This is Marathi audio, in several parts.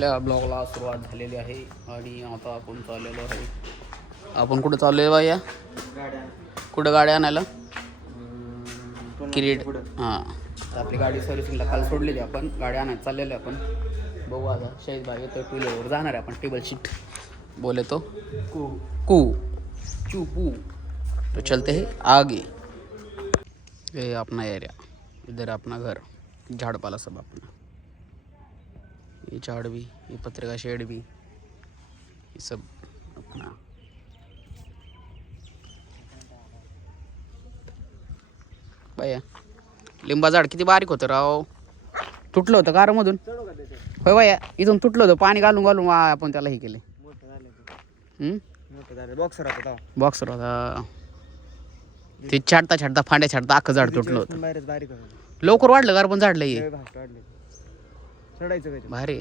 आपल्या ब्लॉगला सुरुवात झालेली आहे आणि आता आपण चाललेलो आहे. आपण कुठं चाललो आहे बाया? कुठं गाड्या आणायला? किरीट. हां, तर आपली गाडी सर्व्हिसिंगला काल सोडलेली. आपण गाडी आणायला चाललेलो आहे. आपण बघू आता. शहीद भाई येतो, टू व्हीलरवर जाणार आहे आपण. टेबल शीट बोले तो कू चू पू. तो चलते हैं आगे. ये अपना एरिया, इधर अपना घर, झाड़ पाला सब अपना. ये झाड़ भी, ये पत्रिका शेड भी, ये सब अपना. बाया लिंबा झाड किती बारीक होतं राव. तुटलं होतं कारमधून. होय बाया, इथून तुटलं होतं. पाणी घालून घालून आपण त्याला हे केले. बॉक्सर होता ते. छाडता छाडता फांड्या छाडता अख्खं झाड तुटलं होतं. लवकर वाढलं कार पण झाडलं हे भारी.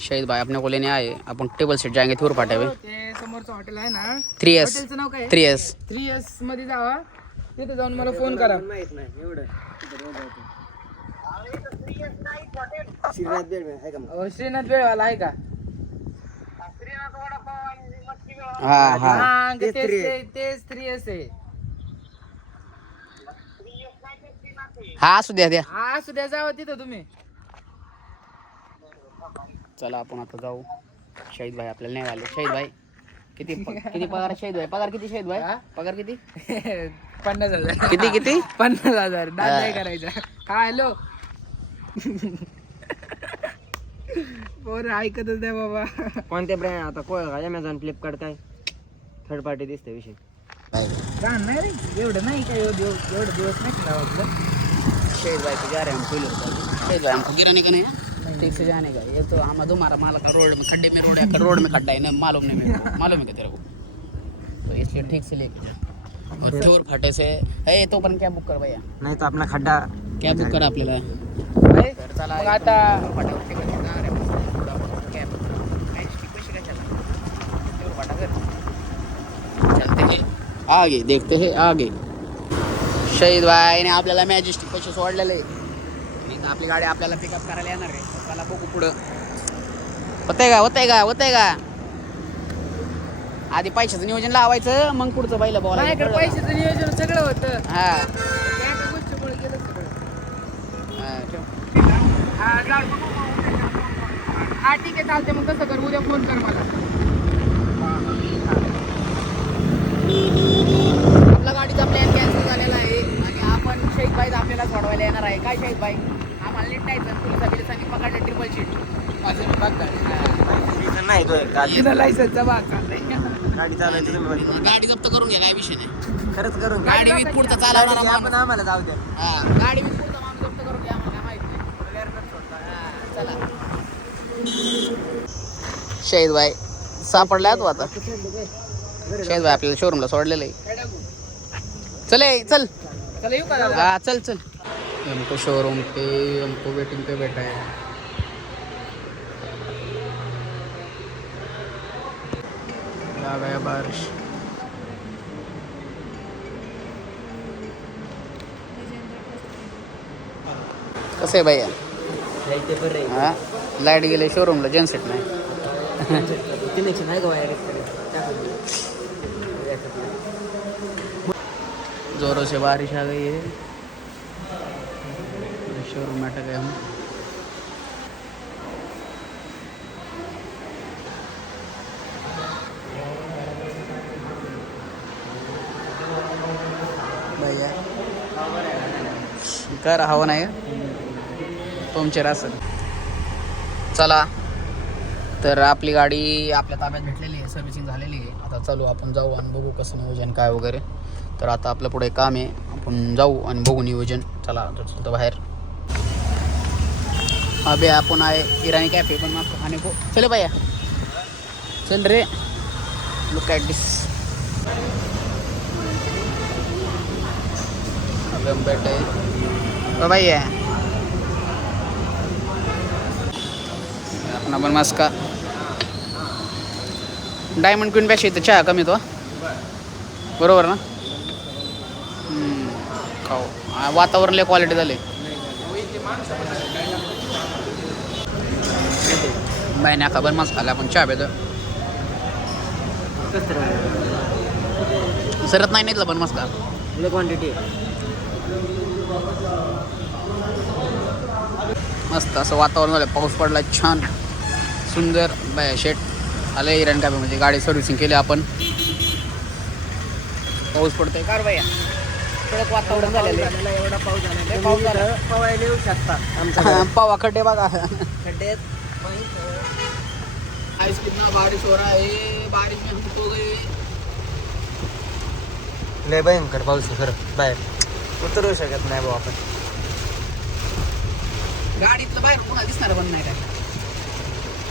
शहीद भाई अपने को लेने आए. आपण टेबल सीट जाएंगे थोर पाट्यावे. ते समोरचं हॉटेल आहे ना, 3S. हॉटेलचं नाव काय? 3S मध्ये जावा. तिथे जाऊन मला फोन करा. श्रीनाथ बेळवाला आहे का? हा हा तेच 3S आहे. हा असू द्या द्या. हा सुद्धा जावा तिथं तुम्ही. चला आपण आता जाऊ. शहीद भाई आपल्याला नाही आले. शहीद भाई किती किती पगार? शहीद भाई पगार किती? शहीद भाई पगार किती? 50,000. किती 50,000. नाही करायचा काय? हॅलो पोर ऐकतच नाही बाबा. कोणते ब्रँड आता? अमेझॉन, फ्लिपकार्ट काय थर्ड पार्टी दिसते विषय. का नाही रे, एवढं नाही काय. एवढं दिवस नाही केला आपलं. शहीद भाई को जा रहे हैं हम टू-व्हीलर पर. शहीद भाई हमको गिराने का नहीं है, ठीक से जाने का. ये तो हम तुम्हारा माल का रोड में खड्डे में रोड में खड्डा है ना, मालूम नहीं मेरे को. मालूम है क्या तेरे को? तो इसलिए ठीक से लेके जा. और ठोर फाटे से ए तो पण कॅब बुक कर भैया. नाही तर आपला खड्डा कॅब बुक कर आपल्याला. तर चला मग आता फाट्यावर तिकडे जाणार आहे. कॅब मॅजिस्टिक पैसे काय चला ठोर फाटा कर. चलते हैं आगे, देखते हैं आगे. शहीद भाईने आपल्याला मॅजिस्टिक पैसे सोडलेले. आपली गाडी आपल्याला पिकअप करायला येणार आहे. चला बघू पुढं होतंय का. आधी पैशाचं नियोजन लावायचं, मग पुढचं बाईला माझ्याकडे बोलायचं. पैशाचं नियोजन सगळं होतं. हा एका गोष्टीमुळे केलं सगळं. हा, ठेव. हा ठीक आहे, चालते. मग कसं कर, उद्या फोन कर मला. आपला गाडीचा प्लॅन कॅन्सल झालेला आहे आणि आपण शहीद भाई आपल्याला सोडवायला येणार आहे. काय शहीद भाई आम्हाला नीट नाही पोलिसांनी पकडलं ट्रिपल शीट. नाही तो लायसन्सचा भाग चाललाय. गाडी चालवायची तुम्ही गाडी जप्त करून घ्या, काय विषय नाही. खरंच करून गाडी मी पुढचा चालवणारा माणूस. आपण आम्हाला जाऊ द्या. हा गाडी मी पुढचा माणूस जप्त करून घ्या, आम्हाला माहिती नाही. चला शहीद भाई सापडलाय तो आता. शहीद भाई आपल्याला शोरूमला सोडलेलं आहे. चल चला येऊ का? हाँ चल. हमको शोरूम पे हमको वेटिंग पे बैठा है. आ गया बारिश. कसं आहे भैया? हां लाईट गेले शोरूमला, जनसेट नाही. कनेक्शन आहे का? जोरों से बारिश आ गई है. शोरूम में अटक गए हम. भैया काय हवं नाही पंक्चर असेल. चला तर आपली गाडी आपल्या ताब्यात भेटलेली आहे, सर्व्हिसिंग झालेली आहे. आता चालू आपण जाऊ आणि बघू कसं नियोजन काय वगैरे. तर आता आपलं पुढे काम आहे, आपण जाऊ आणि बघू नियोजन. चला चलतो बाहेर. अबे आपण आए ईरानी कैफे बनना आपको खाने को. चले भैया चल रे. Look at this. अबे हम बैठे तो भैया अपना बनमास का डायमंड क्वीन पेक्षा इथं चहा कमी तो. बरोबर ना? खाऊ वातावरण लय क्वालिटी झाले. बाई नाही खबर मस्त खाल्ला आपण चहा पेतो सरत नाही नेतलं पण मस्त क्वांटिटी मस्त असं वातावरण झालं पाऊस पडला छान सुंदर बाय शेट आलं इराण कॅबेमध्ये गाडी सर्व्हिसिंग केली आपण पाऊस पडतोय कार बाया कडक वातावरण झालेलं आहे एवढा पाऊस झाला पाऊस झाला. पवायला येऊ शकता आमच्या पावा खड्डे बघा खड्ड्यात आइस कितना बारिश हो रहा है बारिश में हम तो गए लय भयंकर पाऊस आहे खरं बाहेर उतरू शकत नाही भाऊ आपण गाडीतलं बाहेर कोणाला दिसणार पण नाही काय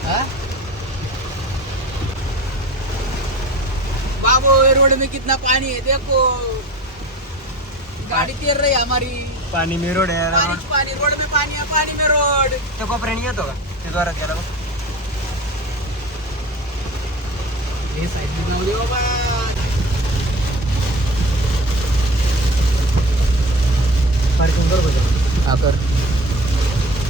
हा? बाबू रोड में कितना पानी है देखो गाड़ी तैर रही है हमारी पाणी मी रोड आहे पानी पानी रोड में पानी है पानी में रोड त्या कोपऱ्याने येतो का ते द्वारात गेला बघ हे साइड में जाऊ दे बाबा पार्किंग बरोबर हा कर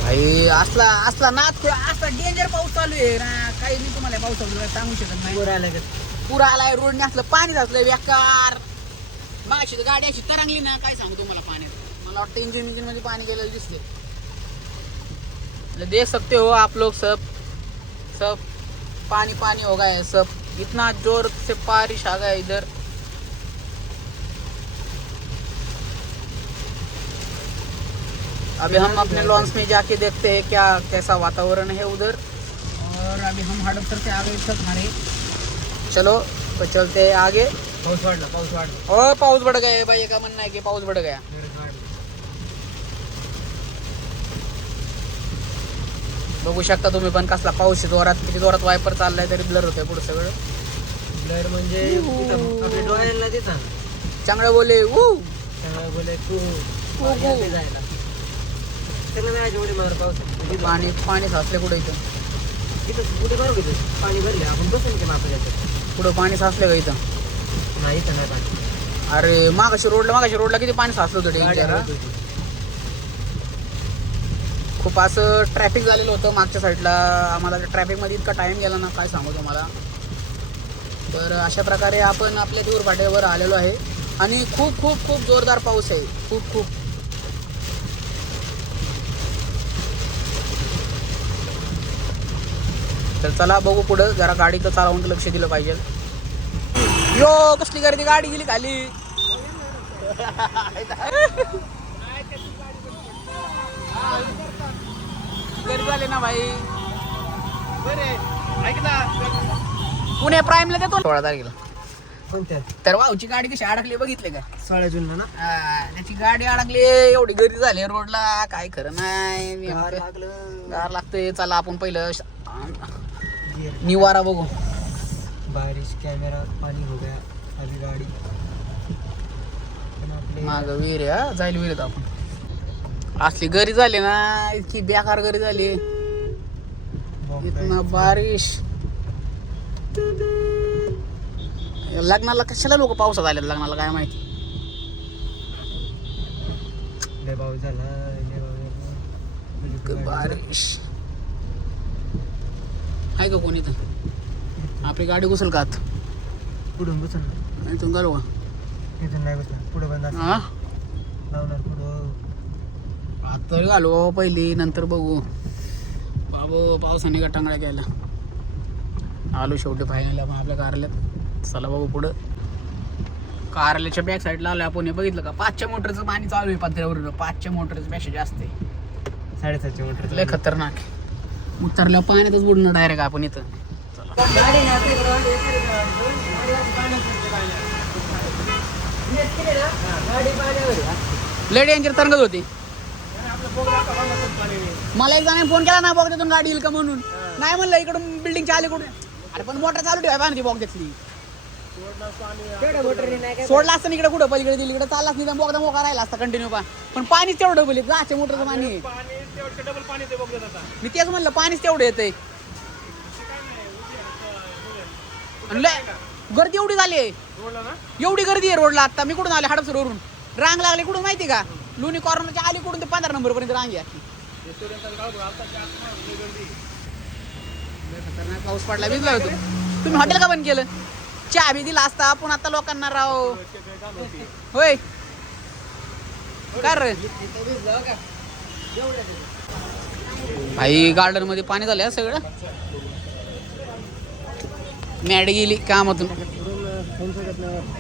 भाई असला नाच असला डेंजर पाऊस चालू आहे ना काही मी तुम्हाला पावसाबद्दल सांगू शकत नाही आला पुरा आलाय रोडने असलं पाणी असलं बेकार मागाशी तर गाडी अशी तरंगली ना काय सांगू तुम्हाला पाण्यात मला वाटतं इंजिन मध्ये पाणी गेलेलं दिसते मतलब देख सकते हो आप लोग सब पानी पानी हो गया है सब इतना जोर से बारिश आ गया इधर अभी हम अपने लॉन्च में जाके देखते हैं क्या कैसा वातावरण है उधर और अभी हम हडपसर से आगे तक हमारे चलो तो चलते हैं आगे पाऊस वाढला और पाऊस बढ़ गया भाई का म्हणणं आहे की पाऊस बढ़ गया बघू शकता तुम्ही पण कसला पाऊस जोरात किती जोरात वायपर चाललाय तरी ब्लर होतंय पुढे सगळं ब्लर म्हणजे आपल्या डोळ्यांना देता चांगलं बोले त्यामुळे बोले तू जायला त्यांना नाही जेवढी मार पाऊस पाणी साचले कुठे इथं तिथं कुठे बरोबर इथं पाणी भरले आपण बसून की मापा जायचं पुढं पाणी साचले का इथं नाही इथं नाही पाणी अरे मागाशी रोडला किती पाणी साचलं होतं डेंजर खूप असं ट्रॅफिक झालेलं होतं मागच्या साईडला आम्हाला ट्रॅफिकमध्ये इतका टाईम गेला ना काय सांगू तुम्हाला तर अशा प्रकारे आपण आपल्या दूर फाट्यावर आलेलो आहे आणि खूप खूप खूप जोरदार पाऊस आहे खूप तर चला बघू पुढं जरा गाडीचं चालवून लक्ष दिलं पाहिजे यो कसली गर्दी गाडी गेली खाली गर्दी झाली ना भाई पुणे प्राईमला देतो 16 तारखेला कोणत्या तर वावची गाडी कशी अडकली बघितले का 16 जूनला ना त्याची गाडी अडकली एवढी गर्दी झाली रोडला काय खरं नाही गार लागतंय चला आपण पहिलं निवारा बघू बारिश कॅमेरा पाणी हो गया अभी गाडी माग विहीर आहे जाईल विहिरीत आपण असली गरी झाली ना इतकी बेकार गरी झाली इतना बारिश लग्नाला कशाला लोक पावसात आले लग्नाला काय माहिती लय पाऊस झाला बारिश आहे का कोणी तर आपली गाडी घुसल का आत पुढून बसून नाही तुम्ही घालू का इथून नाही बसला पुढं बंद हा लावणार पुढं आत तरी घालू पहिली नंतर बघू बाबू पावसाने का टांगड्या घ्यायला आलो शेवटी फायनल आपण आपल्या कार्यालयात चला बघू पुढं कार्यालयाच्या बॅक साईडला आलो आपण हे बघितलं का 5च्या मोटरचं पाणी चालू आहे पातळीवर 5च्या मोटरचं पेक्षा जास्त आहे 7.5 मीटर लय खतरनाक उतरल्यावर पाण्यातच बुडणं डायरेक्ट आपण इथं लय डेंजर तरंगत होती मला एक जणांनी फोन केला ना बॉग त्यातून गाडी येईल का म्हणून नाही म्हणलं इकडून बिल्डिंगच्या आली कुठे अरे पण मोटर चालू ठेवाय पाणी बॉग त्यातली सोडला असतं इकडे कुठं पलीकडे दिली इकडे चाललाच नाही बोगदा मोका राहिला असता कंटिन्यू पण पाणीच तेवढं डबल येत 10च्या मोटरचं पाणी मी तेच म्हणलं पाणीच तेवढं येतंय गर्दी एवढी झाली आहे एवढी गर्दी आहे रोडला आता मी कुठून आले हडपसरवरून रांग लागली कुठून माहिती का लोणी कॉर्नरच्या आली कुठून ते 15 नंबर पर्यंत रांग आहे खतरनाक पाऊस पडला भिजला होतो तुम्ही हॉटेल का बंद केलं चहा बी दिला असता आपण आता लोकांना राव होय काय रे भाई गार्डन मध्ये पाणी झालं सगळं मॅड गेली कामातून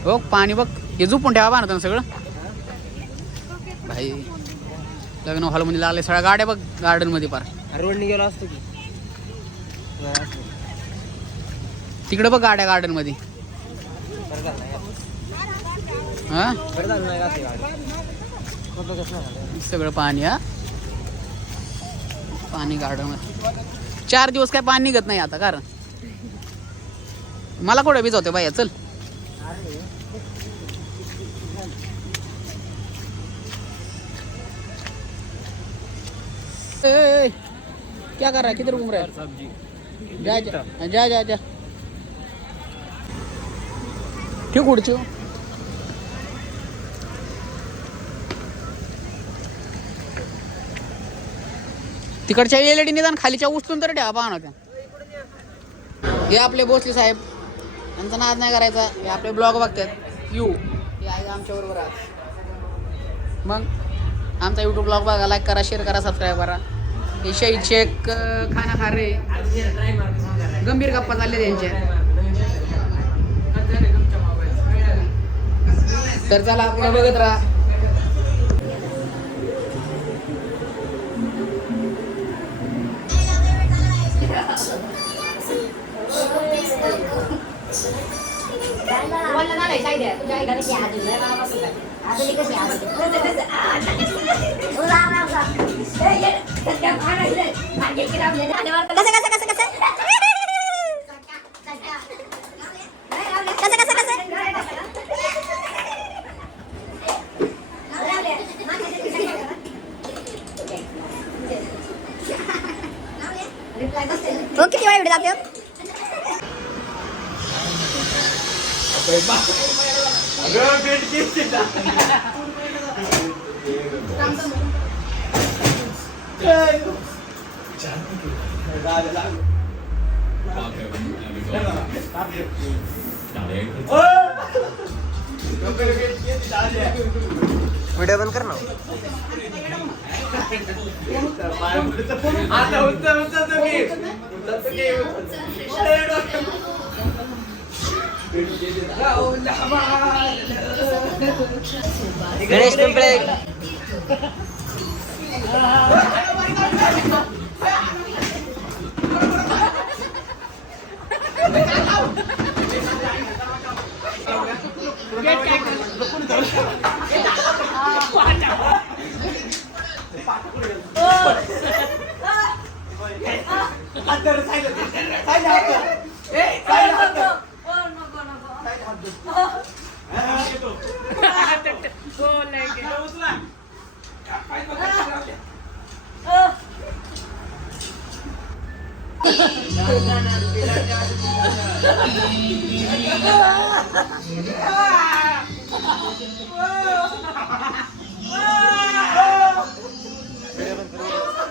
हो पाणी बघ हे झोपून ठेवा ना सगळं भाई लग्न हॉलमध्ये लागले सगळ्या गाड्या बघ गार्डन मध्ये पार रोडने गेलो असतो की तिकडे बघ गाड्या गार्डन मध्ये हा सगळं पाणी हा पाणी गार्डन मध्ये 4 दिवस काय पाणी निघत नाही आता कारण मला कुठे भिजवते बाया चल ए, क्या कर रहा है किधर घूम रहा है सब्जी जा जा जा जा जा ठीक उडचो तिकडच्या एलईडी निदान खालीच्या उचलून तर ठेवा पाहा ना त्या हे आपले भोसले साहेब यांचा नाद नाही करायचा हे आपले ब्लॉग बघतात यू हे आहे आमच्या बरोबर आज मग आमचा यूट्यूब ब्लॉग बघा लाईक करा शेअर करा सबस्क्राईब करा हे शहीद शेख खाना खा रे गंभीर गप्पा चालले त्यांच्या तर चला पुढे बघत राहा Wala na lang, say there. Kaya ganit siya atin. Wala na kasi. Atin ni kasi atin. Wala na ka. Eh, yan. Kaya para ile. Kaya kira bile. Kasi. Kung किती वेळ व्हिडिओ दाखव व्हिडिओ बंद कर ना गणेश पिंपळे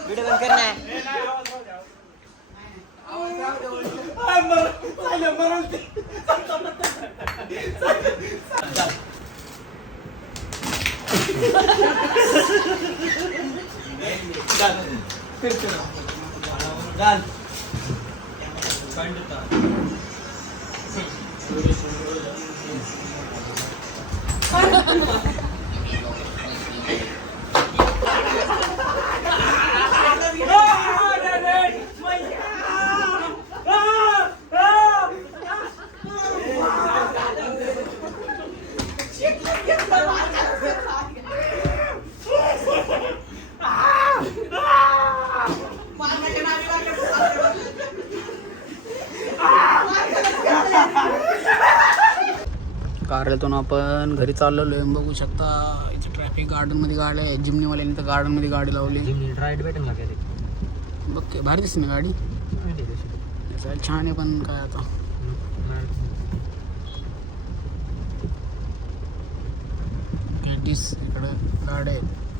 वीडियो बंद करना है कार्यालयातून आपण घरी चाललेलो आहे बघू शकता इथे ट्रॅफिक गार्डन मध्ये गाड्या आहे जिमनीवाल्याने तर गार्डन मध्ये गाडी लावली राईड भेटेल ना काय बघ भारी दिसते ना गाडी छान आहे पण काय आता कॅटिस इकडे गाड्या आहेत